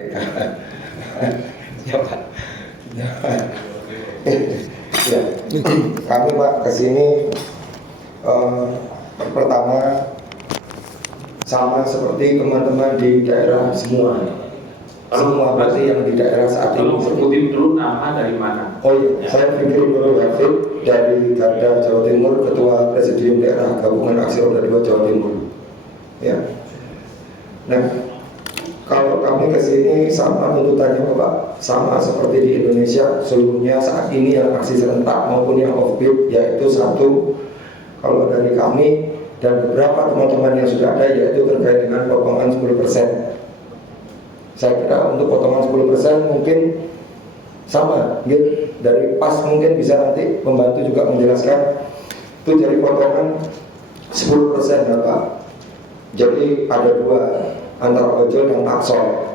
Ya Pak. Ya, kami Pak kesini pertama sama seperti teman-teman di daerah semua berarti yang di daerah saat ini. Tolong sebutin dulu nama dari mana. Oh iya, saya Fikri Nurul Hafid dari Garda Jawa Timur, Ketua Presidium Daerah Gabungan Aksi Roda 2 Jawa Timur. Ya. Nah, kalau kami kesini sama tuntutannya Pak, sama seperti di Indonesia seluruhnya saat ini yang aksi serentak maupun yang off-beat, yaitu satu, kalau dari kami dan beberapa teman-teman yang sudah ada, yaitu terkait dengan potongan 10%. Saya kira untuk potongan 10% mungkin sama, gitu. Dari PAS mungkin bisa nanti membantu juga menjelaskan itu dari potongan 10% ya Pak. Jadi ada dua, antara ojol dan taksol.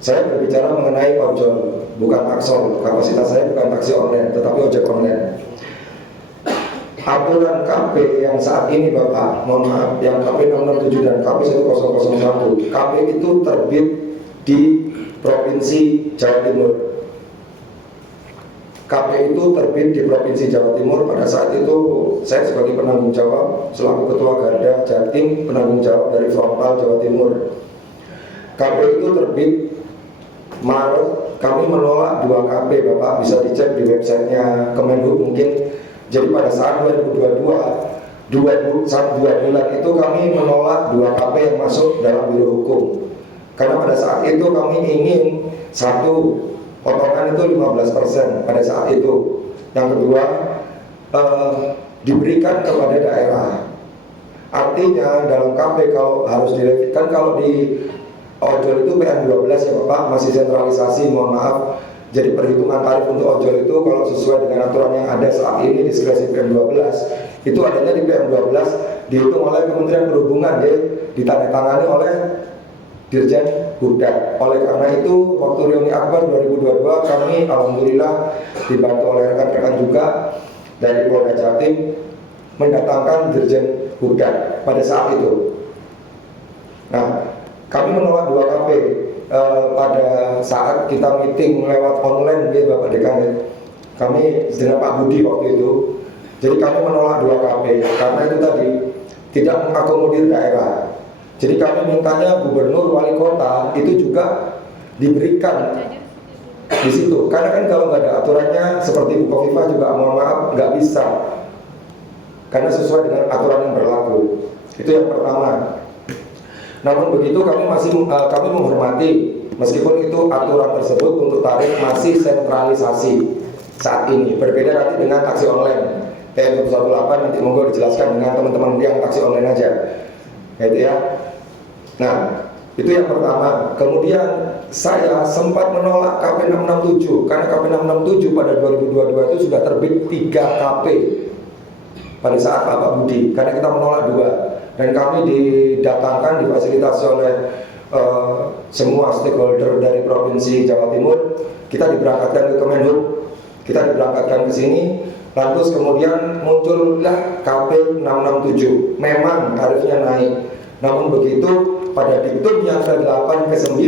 Saya berbicara mengenai ojol, bukan taksol. Kapasitas saya bukan taksi online, tetapi ojek online. Aturan KP yang saat ini Bapak, mohon maaf, yang KP 667 dan KP 1001, KP itu terbit di Provinsi Jawa Timur. KP itu terbit di Provinsi Jawa Timur. Pada saat itu saya sebagai penanggung jawab selaku Ketua Garda Jatim, penanggung jawab dari Frontal Jawa Timur. KP itu terbit Maret. Kami menolak 2 KP Bapak, bisa dicek di websitenya Kemenhub mungkin. Jadi pada saat 2022 2 bulan itu kami menolak 2 KP yang masuk dalam biro hukum. Karena pada saat itu kami ingin satu, potongan itu 15% pada saat itu. Yang kedua, diberikan kepada daerah. Artinya dalam KP kalau harus direvitkan, kalau di ojol itu PM12 ya Bapak, masih sentralisasi, mohon maaf. Jadi perhitungan tarif untuk ojol itu kalau sesuai dengan aturan yang ada saat ini diskresi PM12 itu adanya di PM12 dihitung oleh Kementerian Perhubungan, ditandatangani oleh Dirjen Hubdat. Oleh karena itu waktu reuni akbar 2022 kami alhamdulillah dibantu oleh rekan-rekan juga dari Polda Jatim mendatangkan Dirjen Hubdat pada saat itu. Nah, kami menolak 2 KP pada saat kita meeting lewat online ya Bapak Dekan. Kami dengan Pak Budi waktu itu. Jadi kami menolak 2 KP karena itu tadi tidak mengakomodir daerah. Jadi kami mintanya gubernur, wali kota itu juga diberikan di situ. Karena kan kalau nggak ada aturannya seperti Bu Kofifa juga mohon maaf nggak bisa. Karena sesuai dengan aturan yang berlaku. Itu yang pertama. Namun begitu kami menghormati meskipun itu aturan tersebut untuk tarif masih sentralisasi saat ini. Berbeda nanti dengan taksi online PM 118, nanti monggo dijelaskan dengan teman-teman yang taksi online aja. Gitu ya. Nah, itu yang pertama. Kemudian saya sempat menolak KP 667 karena KP 667 pada 2022 itu sudah terbit 3 KP pada saat Bapak Budi, karena kita menolak 2. Dan kami didatangkan, difasilitasi oleh semua stakeholder dari Provinsi Jawa Timur. Kita diberangkatkan ke Kemenhub, kita diberangkatkan ke sini. Lantas kemudian muncullah KP 667. Memang tarifnya naik. Namun begitu pada diktum yang ke-8 ke-9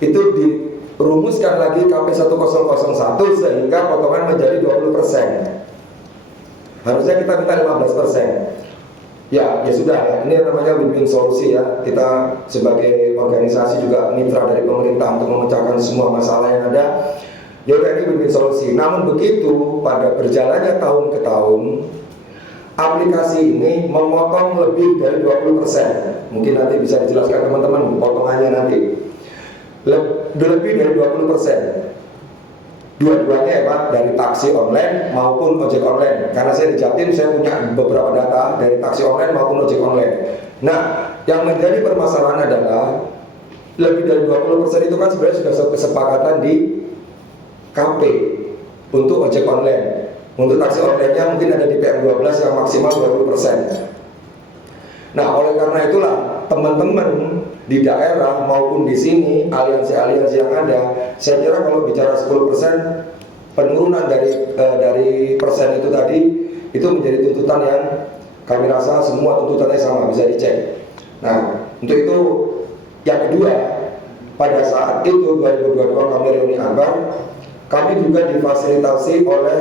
itu dirumuskan lagi KP 1001 sehingga potongan menjadi 20%. Harusnya kita minta 15%. Ya sudah, ini namanya win-win solusi ya. Kita sebagai organisasi juga mitra dari pemerintah untuk memecahkan semua masalah yang ada. Ya udah, ini win-win solusi. Namun begitu pada berjalannya tahun ke tahun, aplikasi ini memotong lebih dari 20%. Mungkin nanti bisa dijelaskan teman-teman potongannya nanti. Lebih dari 20%. Dua-duanya ya Pak, dari taksi online maupun ojek online. Karena saya di Jatim, saya punya beberapa data dari taksi online maupun ojek online. Nah, yang menjadi permasalahan adalah lebih dari 20% itu kan sebenarnya sudah kesepakatan di KP untuk ojek online. Untuk taksi online-nya mungkin ada di PM12 yang maksimal 20%. Nah, oleh karena itulah teman-teman di daerah maupun di sini, aliansi-aliansi yang ada, saya kira kalau bicara 10% penurunan dari persen itu tadi, itu menjadi tuntutan yang kami rasa semua tuntutannya sama, bisa dicek. Nah, untuk itu yang kedua, pada saat itu 2022 kami reuni akbar, kami juga difasilitasi oleh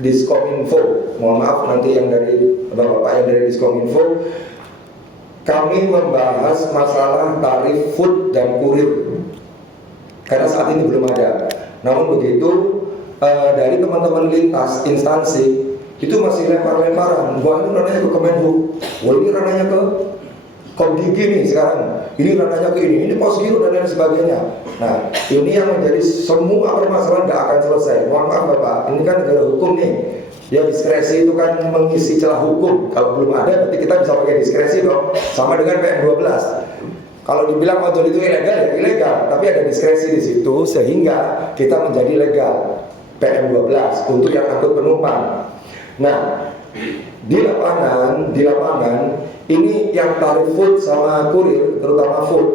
Diskominfo. Mohon maaf nanti yang dari bapak-bapak yang dari Diskominfo, kami membahas masalah tarif food dan kurir karena saat ini belum ada. Namun begitu dari teman-teman lintas instansi itu masih lempar-lemparan. Wah, ini ranahnya ke Kemenhub, wah ini ranahnya ke Komdigi nih sekarang, ini ranahnya ke ini Posgiro dan lain sebagainya. Nah, ini yang menjadi semua permasalahan nggak akan selesai. Mohon maaf Bapak, ini kan negara hukum nih. Ya diskresi itu kan mengisi celah hukum. Kalau belum ada, berarti kita bisa pakai diskresi dong. Sama dengan PM12. Kalau dibilang ojol itu ilegal, ya ilegal. Tapi ada diskresi di situ sehingga kita menjadi legal. PM12 untuk yang angkut penumpang. Nah, di lapangan ini yang tarif food sama kurir, terutama food,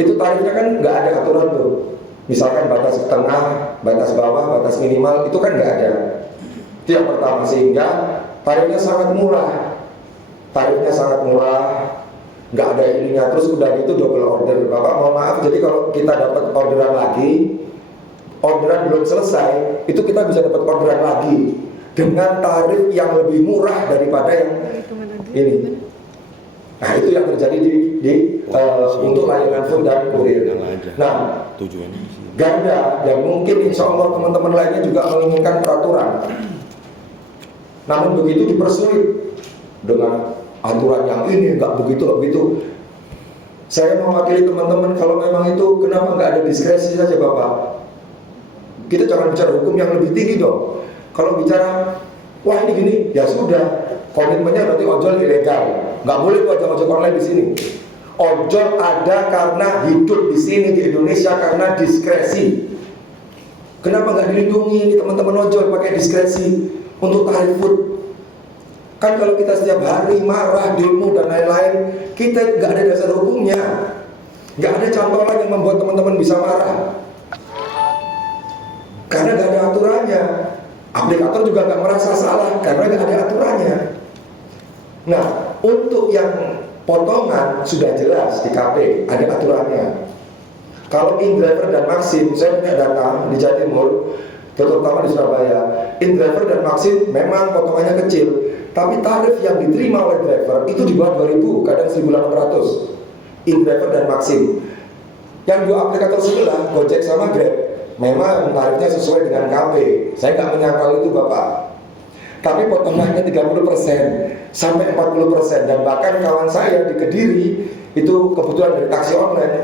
itu tarifnya kan nggak ada aturan tuh. Misalkan batas tengah, batas bawah, batas minimal, itu kan nggak ada. Itu yang pertama, sehingga tarifnya sangat murah. Nggak ada ininya, terus udah gitu double order. Bapak mohon maaf, jadi kalau kita dapat orderan lagi, orderan belum selesai, itu kita bisa dapat orderan lagi dengan tarif yang lebih murah daripada yang ini. Nah, itu yang terjadi untuk layanan food dan kurir. Nah, Garda dan mungkin insya Allah teman-teman lainnya juga menginginkan peraturan. Namun begitu dipersulit dengan aturan yang ini, nggak begitu. Saya mewakili teman-teman, kalau memang itu kenapa nggak ada diskresi saja Bapak? Kita jangan bicara hukum yang lebih tinggi dong. Kalau bicara, wah ini gini, ya sudah, komitmennya berarti ojol ilegal, nggak boleh tuh ojol online di sini. Ojol ada karena hidup di sini di Indonesia karena diskresi. Kenapa nggak dilindungi ini teman-teman ojol pakai diskresi untuk tarif food? Kan kalau kita setiap hari marah, demo dan lain-lain, kita nggak ada dasar hukumnya, nggak ada cantolan yang membuat teman-teman bisa marah. Karena nggak ada aturannya. Aplikator juga nggak merasa salah karena nggak ada aturannya. Nah, untuk yang potongan sudah jelas di KP ada aturannya. Kalau InDriver dan Maxim, saya punya data di Jawa Timur, terutama di Surabaya, InDriver dan Maxim memang potongannya kecil, tapi tarif yang diterima oleh driver itu di bawah 2.000, kadang 1.800. InDriver dan Maxim. Yang dua aplikator sebelah, Gojek sama Grab, memang tarifnya sesuai dengan KP. Saya nggak menyangkal itu Bapak. Tapi potongannya 30% sampai 40%. Dan bahkan kawan saya di Kediri itu kebetulan dari taksi online,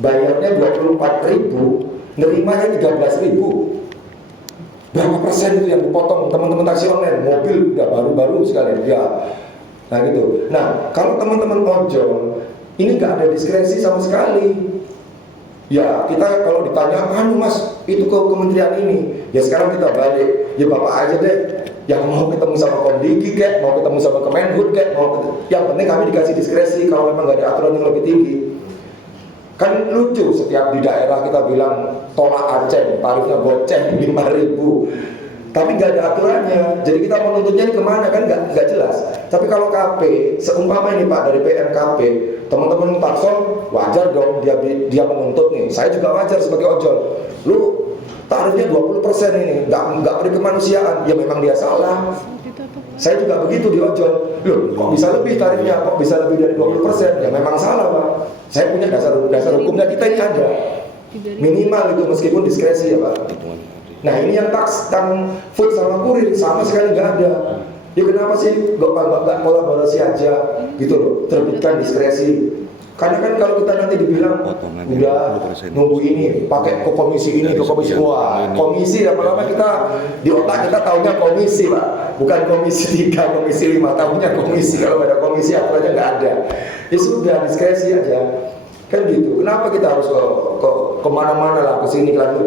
bayarnya 24.000, nerimanya 13.000. Berapa persen itu yang dipotong teman-teman taksi online? Mobil udah baru-baru sekali ya. Nah gitu. Nah kalau teman-teman ojol ini nggak ada diskresi sama sekali. Ya kita kalau ditanya, mas itu ke kementerian ini, ya sekarang kita balik, ya Bapak aja deh yang mau ketemu sama Komdigi kek, mau ketemu sama Kemenhub kek, yang penting kami dikasih diskresi kalau memang nggak ada aturan yang lebih tinggi. Kan lucu setiap di daerah kita bilang tolak Aceh, tarifnya goceng 5.000, tapi nggak ada aturannya. Jadi kita menuntutnya ini kemana kan nggak jelas. Tapi kalau KP, seumpama ini Pak dari PMKP, teman-teman Paksol wajar dong dia menuntut nih. Saya juga wajar sebagai ojol. Lu tarifnya 20% ini, nggak beri kemanusiaan. Ya memang dia salah. Saya juga begitu di ojol. Loh, kok bisa lebih tarifnya? Kok bisa lebih dari 20%? Ya memang salah Pak. Saya punya dasar hukumnya, kita ini ada. Minimal itu meskipun diskresi ya Pak. Nah ini yang food sama kurir sama sekali nggak ada. Ya kenapa sih nggak kolaborasi aja gitu loh, terbitkan diskresi. Karena kan kalau kita nanti dibilang udah nunggu ini pakai ke komisi ini ke komisi, wah komisi lama-lama kita di otak kita taunya komisi Pak, bukan komisi 3, komisi 5, taunya komisi. Kalau ada komisi aturannya nggak ada. Ya sudah diskresi aja kan gitu. Kenapa kita harus ke kemana-mana lah ke sini lagi?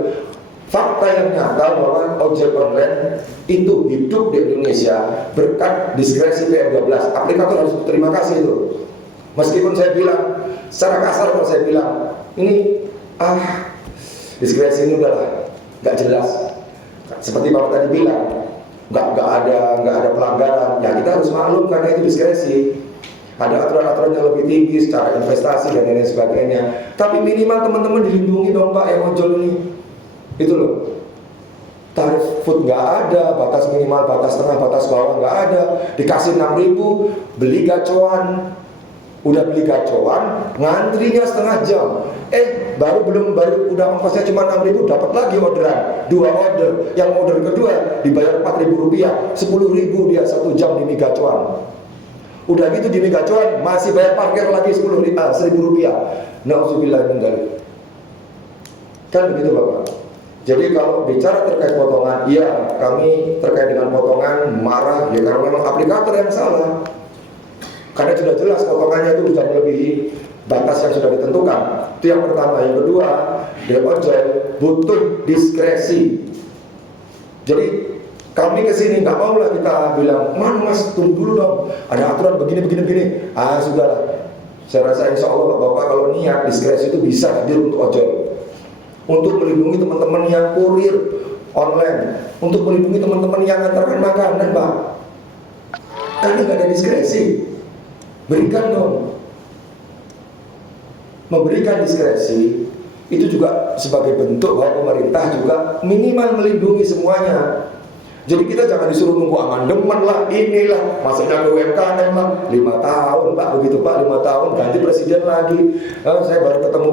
Fakta yang nyata bahwa ojek online itu hidup di Indonesia berkat diskresi PM12. Aplikator harus terima kasih itu. Meskipun saya bilang secara kasar, kalau saya bilang ini diskresi ini udahlah nggak jelas. Seperti Bapak tadi bilang nggak ada pelanggaran. Ya kita harus maklum karena itu diskresi. Ada aturan-aturan yang lebih tinggi secara investasi dan lain sebagainya. Tapi minimal teman-teman dilindungi dong Pak yang ojol ini. Itu loh. Tarif food nggak ada, batas minimal, batas tengah, batas bawah nggak ada. Dikasih 6.000, beli gacoan. Udah beli gacoan, ngantrinya setengah jam. Baru udah ongkosnya cuma 6.000, dapat lagi orderan, 2 order. Yang order kedua dibayar 4.000 rupiah, 10.000 dia 1 jam di mie gacoan. Udah gitu di mie gacoan masih bayar parkir lagi 1.000 rupiah. Nauzubillah min dzalik. Kan begitu Bapak. Jadi kalau bicara terkait potongan, iya kami terkait dengan potongan marah ya karena memang aplikator yang salah. Karena sudah jelas potongannya itu sudah melebihi batas yang sudah ditentukan. Itu yang pertama. Yang kedua, dari ojol butuh diskresi. Jadi kami kesini nggak mau lah kita bilang, Mas tunggu dulu dong, ada aturan begini. Sudahlah. Saya rasa insya Allah Bapak kalau niat diskresi itu bisa hadir untuk ojol, untuk melindungi teman-teman yang kurir online, untuk melindungi teman-teman yang antarkan makanan Pak. Kami nggak ada diskresi. Berikan dong. Memberikan diskresi itu juga sebagai bentuk bahwa pemerintah juga minimal melindungi semuanya. Jadi kita jangan disuruh nunggu amandemen lah, inilah masuknya ke UMKM lah, 5 tahun Pak, begitu Pak, 5 tahun ganti presiden lagi. Saya baru ketemu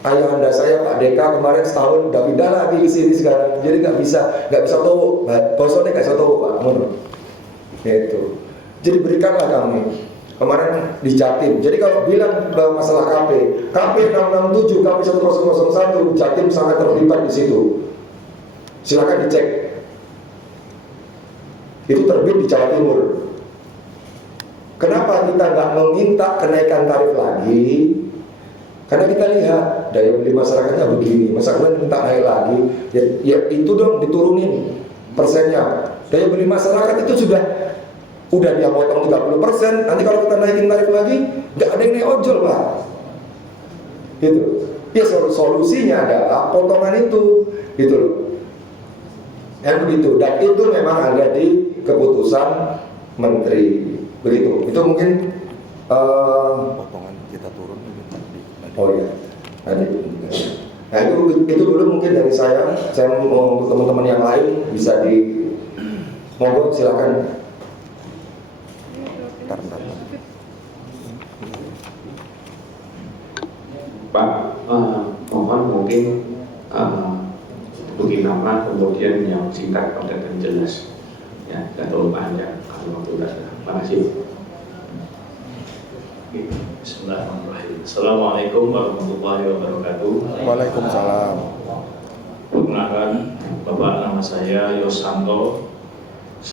ayahanda saya Pak Deka kemarin setahun, udah pindah lagi ke sini sekarang. Jadi nggak bisa tahu, bosnya nggak bisa tahu Pak, gitu. Jadi berikanlah kami. Kemarin di Jatim. Jadi kalau bilang masalah KP 667, KP 1001, Jatim sangat terlibat di situ. Silakan dicek. Itu terbit di Jawa Timur. Kenapa kita nggak meminta kenaikan tarif lagi? Karena kita lihat daya beli masyarakatnya begini. Masa kemudian minta naik lagi? Ya itu dong diturunin persennya. Daya beli masyarakat itu udah dia potong 30%, nanti kalau kita naikin tarif lagi, nggak ada yang naik ojol Pak. Gitu. Ya solusinya adalah potongan itu, gitu loh. Yang begitu, dan itu memang ada di keputusan menteri. Begitu. Itu mungkin potongan kita turun. Oh iya. Nah itu dulu mungkin dari saya mau untuk teman-teman yang lain bisa monggo silakan. Pak, mohon mungkin bagi nama kemudian yang singkat, padat dan jelas, ya, tidak terlalu panjang kalau waktu sudah. Terima kasih. Bismillahirrahmanirrahim. Assalamualaikum warahmatullahi wabarakatuh. Waalaikumsalam. Perkenalkan, Bapak, nama saya Yosanto,